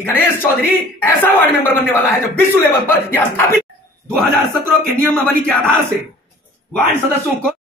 कि गणेश चौधरी ऐसा ward member बनने वाला है जो विश्व लेवल पर यह स्थापित 2017 के नियमावली के आधार से वार्ड सदस्यों को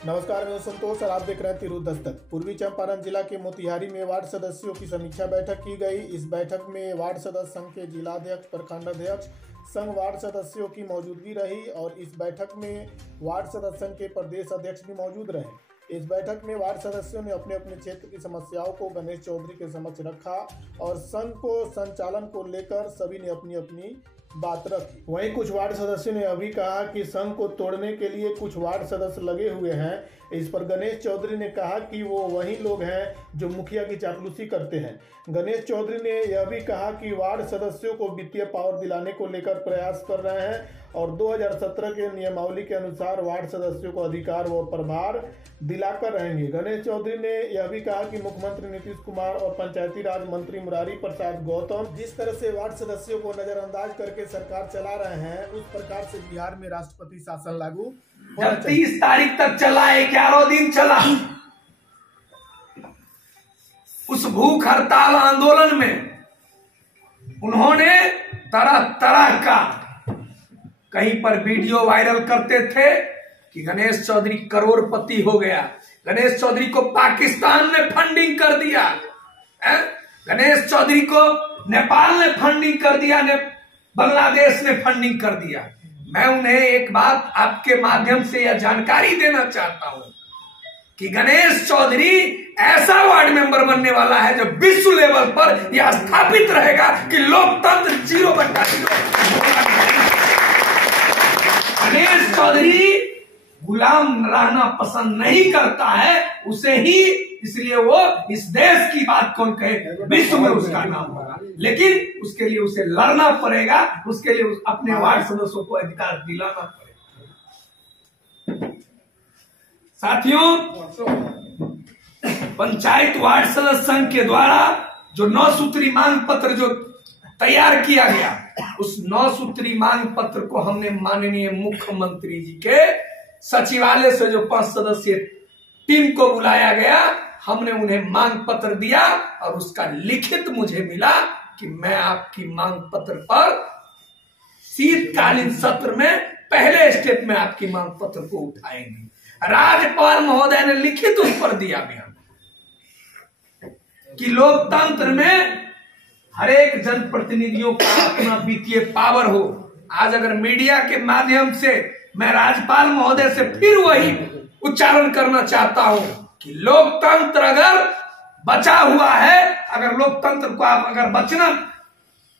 नमस्कार, मैं संतोष और आप देख रहे हैं तिरु दस्तक। पूर्वी चंपारण जिला के मोतिहारी में वार्ड सदस्यों की समीक्षा बैठक की गई। इस बैठक में वार्ड सदस्य संघ के जिलाध्यक्ष, प्रखंड अध्यक्ष, संघ वार्ड सदस्यों की मौजूदगी रही और इस बैठक में वार्ड सदस्य संघ के प्रदेश अध्यक्ष भी मौजूद रहे। इस बैठक में वार्ड सदस्यों ने अपने अपने क्षेत्र की समस्याओं को गणेश चौधरी के समक्ष रखा और संघ को संचालन को लेकर सभी ने अपनी अपनी बात रखी। वहीं कुछ वार्ड सदस्यों ने अभी कहा कि संघ को तोड़ने के लिए कुछ वार्ड सदस्य लगे हुए हैं। इस पर गणेश चौधरी ने कहा कि वो वही लोग हैं जो मुखिया की चापलूसी करते हैं। गणेश चौधरी ने यह भी कहा कि वार्ड सदस्यों को वित्तीय पावर दिलाने को लेकर प्रयास कर रहे हैं और 2017 के नियमावली के अनुसार वार्ड सदस्यों को अधिकार व प्रभार दिलाकर रहेंगे। गणेश चौधरी ने यह भी कहा कि मुख्यमंत्री नीतीश कुमार और पंचायती राज मंत्री मुरारी प्रसाद गौतम जिस तरह से वार्ड सदस्यों को नजरअंदाज करके सरकार चला रहे हैं, उस प्रकार से बिहार में राष्ट्रपति शासन लागू 30 तारीख तक चला, 11 दिन चला। उस भूख हड़ताल आंदोलन में उन्होंने तरह तरह का कहीं पर वीडियो वायरल करते थे कि गणेश चौधरी करोड़पति हो गया, गणेश चौधरी को पाकिस्तान ने फंडिंग कर दिया, गणेश चौधरी को नेपाल ने फंडिंग कर दिया, बांग्लादेश ने फंडिंग कर दिया। मैं उन्हें एक बात आपके माध्यम से यह जानकारी देना चाहता हूं कि गणेश चौधरी ऐसा वार्ड मेंबर बनने वाला है जो विश्व लेवल पर यह स्थापित रहेगा कि लोकतंत्र 0/0। गणेश चौधरी गुलाम रहना पसंद नहीं करता है, उसे ही इसलिए वो इस देश की बात कौन कहे, विश्व में उसका नाम होगा, लेकिन उसके लिए उसे लड़ना पड़ेगा, उसके लिए अपने वार्ड सदस्यों को अधिकार दिलाना पड़ेगा। साथियों, पंचायत वार्ड सदस्य संघ के द्वारा जो 9 सूत्री मांग पत्र जो तैयार किया गया, उस 9 सूत्री मांग पत्र को हमने माननीय मुख्यमंत्री जी के सचिवालय से जो 5 सदस्यीय टीम को बुलाया गया, हमने उन्हें मांग पत्र दिया और उसका लिखित मुझे मिला कि मैं आपकी मांग पत्र पर शीतकालीन सत्र में पहले स्टेप में आपकी मांग पत्र को उठाएंगे। राज्यपाल महोदय ने लिखित उस पर दिया बयान कि लोकतंत्र में हर एक जनप्रतिनिधियों का अपना वित्तीय पावर हो। आज अगर मीडिया के माध्यम से मैं राज्यपाल महोदय से फिर वही उच्चारण करना चाहता हूं कि लोकतंत्र अगर बचा हुआ है, अगर लोकतंत्र को आप अगर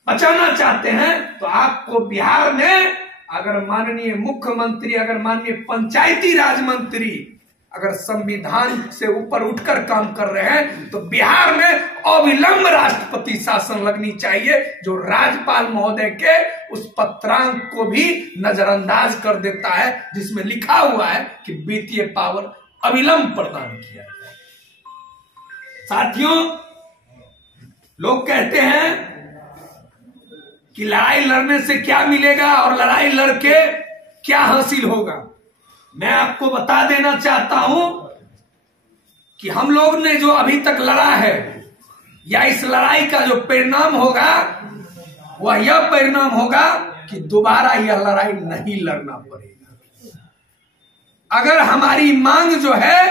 बचाना चाहते हैं, तो आपको बिहार में अगर माननीय मुख्यमंत्री, अगर माननीय पंचायती राज मंत्री अगर संविधान से ऊपर उठकर काम कर रहे हैं, तो बिहार में अविलंब राष्ट्रपति शासन लगनी चाहिए, जो राज्यपाल महोदय के उस पत्रांक को भी नजरअंदाज कर देता है जिसमें लिखा हुआ है कि वित्तीय पावर अविलंब प्रदान किया जाए। साथियों, लोग कहते हैं कि लड़ाई लड़ने से क्या मिलेगा और लड़ाई लड़के क्या हासिल होगा। मैं आपको बता देना चाहता हूं कि हम लोग ने जो अभी तक लड़ा है, या इस लड़ाई का जो परिणाम होगा, वह यह परिणाम होगा कि दोबारा यह लड़ाई नहीं लड़ना पड़ेगा। अगर हमारी मांग जो है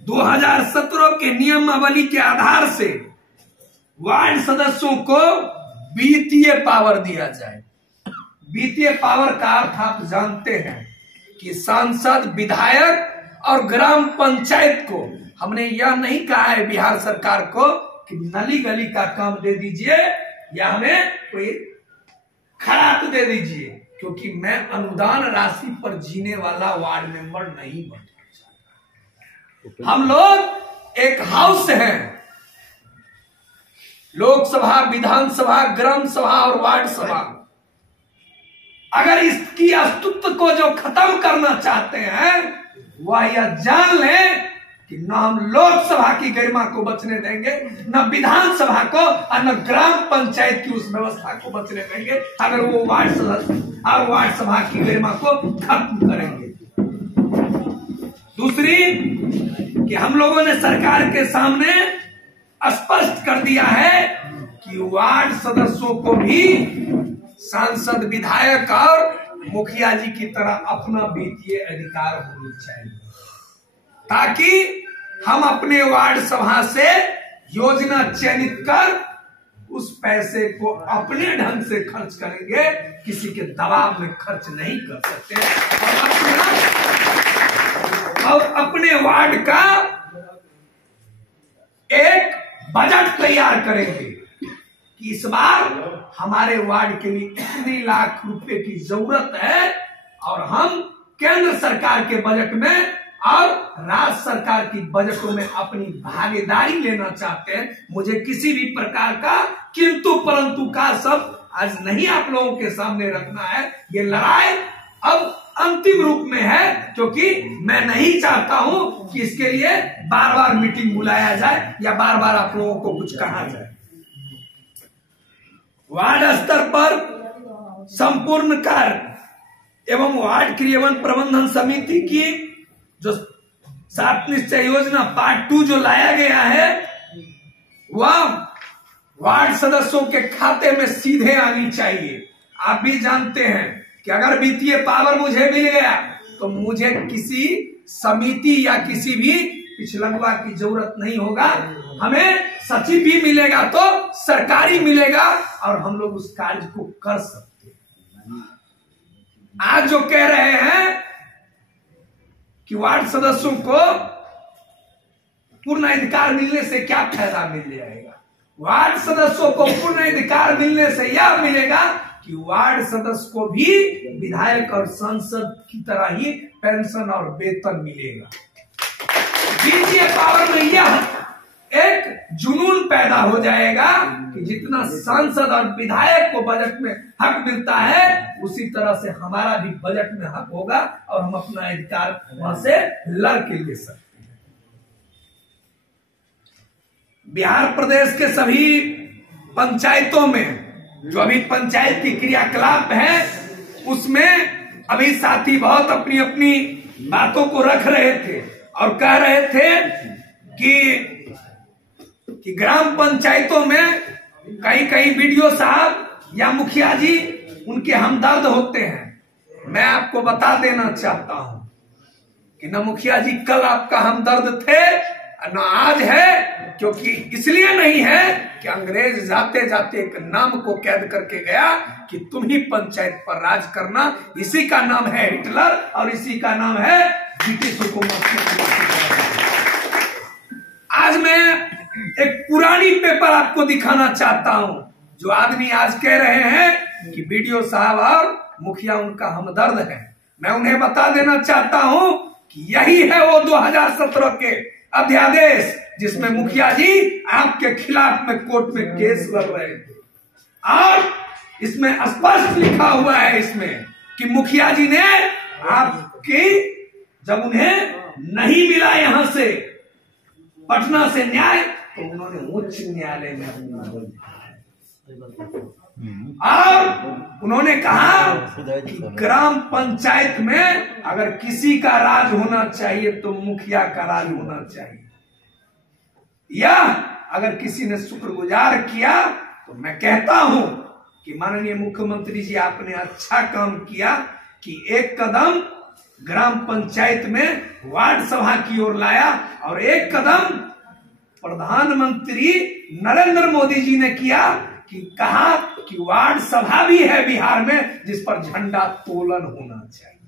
2017 के नियमावली के आधार से वार्ड सदस्यों को वित्तीय पावर दिया जाए। वित्तीय पावर का अर्थ आप जानते हैं कि सांसद, विधायक और ग्राम पंचायत को, हमने यह नहीं कहा है बिहार सरकार को कि नली गली का काम दे दीजिए या हमें कोई खराब दे दीजिए, क्योंकि मैं अनुदान राशि पर जीने वाला वार्ड मेंबर नहीं बनना चाहता। हम लोग एक हाउस हैं, लोकसभा, विधानसभा, ग्राम सभा और वार्ड सभा। अगर इसकी अस्तित्व को जो खत्म करना चाहते हैं, वह यह जान लें कि कि न हम लोकसभा की गरिमा को बचने देंगे, न विधानसभा को और न ग्राम पंचायत की उस व्यवस्था को बचने देंगे अगर वो वार्ड सदस्य और वार्ड सभा की गरिमा को खत्म करेंगे। दूसरी कि हम लोगों ने सरकार के सामने स्पष्ट कर दिया है कि वार्ड सदस्यों को भी सांसद, विधायक और मुखिया जी की तरह अपना वित्तीय अधिकार होना चाहिए, ताकि हम अपने वार्ड सभा से योजना चयनित कर उस पैसे को अपने ढंग से खर्च करेंगे, किसी के दबाव में खर्च नहीं कर सकते और अपने वार्ड का एक बजट तैयार करेंगे कि इस बार हमारे वार्ड के लिए इतने लाख रुपए की जरूरत है और हम केंद्र सरकार के बजट में और राज्य सरकार की बजटों में अपनी भागीदारी लेना चाहते हैं। मुझे किसी भी प्रकार का किंतु परंतु का सब आज नहीं आप लोगों के सामने रखना है। ये लड़ाई अब अंतिम रूप में है, क्योंकि मैं नहीं चाहता हूं कि इसके लिए बार बार मीटिंग बुलाया जाए या बार बार आप लोगों को कुछ कहा जाए। वार्ड स्तर पर संपूर्ण कार्य एवं वार्ड क्रियान्वयन प्रबंधन समिति की जो 7 निश्चय योजना पार्ट 2 जो लाया गया है, वह वार्ड सदस्यों के खाते में सीधे आनी चाहिए। आप भी जानते हैं कि अगर वित्तीय पावर मुझे मिल गया तो मुझे किसी समिति या किसी भी पिछलंगवा की जरूरत नहीं होगा। हमें सचिव भी मिलेगा तो सरकारी मिलेगा और हम लोग उस कार्य को कर सकते हैं। आज जो कह रहे हैं कि वार्ड सदस्यों को पूर्ण अधिकार मिलने से क्या फायदा मिल जाएगा, वार्ड सदस्यों को पूर्ण अधिकार मिलने से यह मिलेगा कि वार्ड सदस्य को भी विधायक और सांसद की तरह ही पेंशन और वेतन मिलेगा। वित्तीय पावर में यह एक जुनून पैदा हो जाएगा कि जितना सांसद और विधायक को बजट में हक मिलता है उसी तरह से हमारा भी बजट में हक होगा और हम अपना अधिकार वहां से लड़ के ले सकते हैं। बिहार प्रदेश के सभी पंचायतों में जो अभी पंचायत की क्रियाकलाप है उसमें अभी साथी बहुत अपनी अपनी बातों को रख रहे थे और कह रहे थे कि ग्राम पंचायतों में कई कई वीडियो साहब या मुखिया जी उनके हमदर्द होते हैं। मैं आपको बता देना चाहता हूं कि न मुखिया जी कल आपका हमदर्द थे न आज है, क्योंकि इसलिए नहीं है कि अंग्रेज जाते जाते एक नाम को कैद करके गया कि तुम ही पंचायत पर राज करना। इसी का नाम है हिटलर और इसी का नाम है ब्रिटिश हुकूमत। आज मैं एक पुरानी पेपर आपको दिखाना चाहता हूं। जो आदमी आज कह रहे हैं कि बीडीओ साहब और मुखिया उनका हमदर्द है, मैं उन्हें बता देना चाहता हूं कि यही है वो 2017 के अध्यादेश जिसमें मुखिया जी आपके खिलाफ में कोर्ट में केस लड़ रहे थे और इसमें स्पष्ट लिखा हुआ है इसमें कि मुखिया जी ने आपकी जब उन्हें नहीं मिला यहां से पटना से न्याय तो उन्होंने उच्च न्यायालय में और उन्होंने कहा कि ग्राम पंचायत में अगर किसी का राज होना चाहिए तो मुखिया का राज होना चाहिए। या अगर किसी ने शुक्रगुजार किया तो मैं कहता हूं कि माननीय मुख्यमंत्री जी आपने अच्छा काम किया कि एक कदम ग्राम पंचायत में वार्ड सभा की ओर लाया और एक कदम प्रधानमंत्री नरेंद्र मोदी जी ने किया कि कहा कि वार्ड सभा भी है बिहार में जिस पर झंडा तोलन होना चाहिए।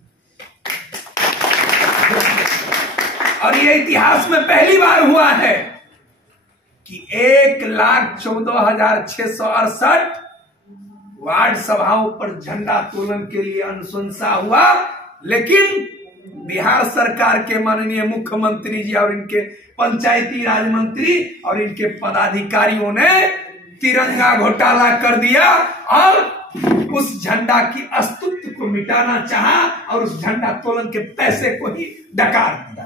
और ये इतिहास में पहली बार हुआ है कि 1,14,668 वार्ड सभाओं पर झंडा तोलन के लिए अनुशंसा हुआ, लेकिन बिहार सरकार के माननीय मुख्यमंत्री जी और इनके पंचायती राज मंत्री और इनके पदाधिकारियों ने तिरंगा घोटाला कर दिया और उस झंडा की अस्तित्व को मिटाना चाहा और उस झंडा तोलन के पैसे को ही डकार दिया।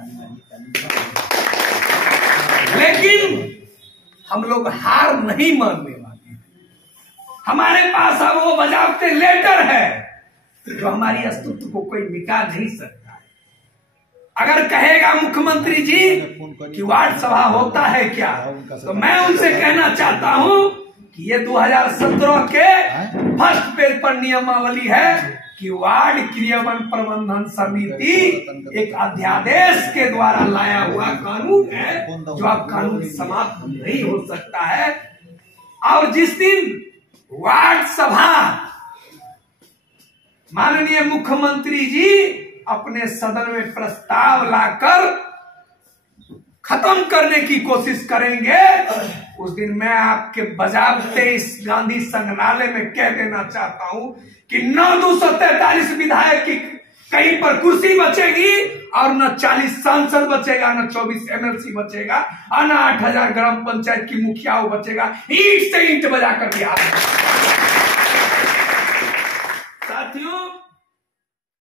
लेकिन हम लोग हार नहीं मानने वाले। हमारे पास अब वो बजावते लेटर है जो हमारी अस्तित्व को कोई मिटा नहीं सकता है। अगर कहेगा मुख्यमंत्री जी कि वार्ड सभा होता है क्या, तो मैं उनसे कहना चाहता हूं कि ये 2017 के फर्स्ट पेज पर नियमावली है कि वार्ड क्रियान्वयन प्रबंधन समिति एक अध्यादेश के द्वारा लाया हुआ कानून है जो अब कानून समाप्त नहीं हो सकता है। और जिस दिन वार्ड सभा माननीय मुख्यमंत्री जी अपने सदन में प्रस्ताव लाकर खत्म करने की कोशिश करेंगे, उस दिन मैं आपके बजावते इस गांधी संग्रहालय में कह देना चाहता हूं कि न 243 विधायक की कहीं पर कुर्सी बचेगी और न 40 सांसद बचेगा, न 24 एमएलसी बचेगा और न 8000 ग्राम पंचायत की मुखियाओं बचेगा। ईंट से ईंट बजा कर दिया। साथियों,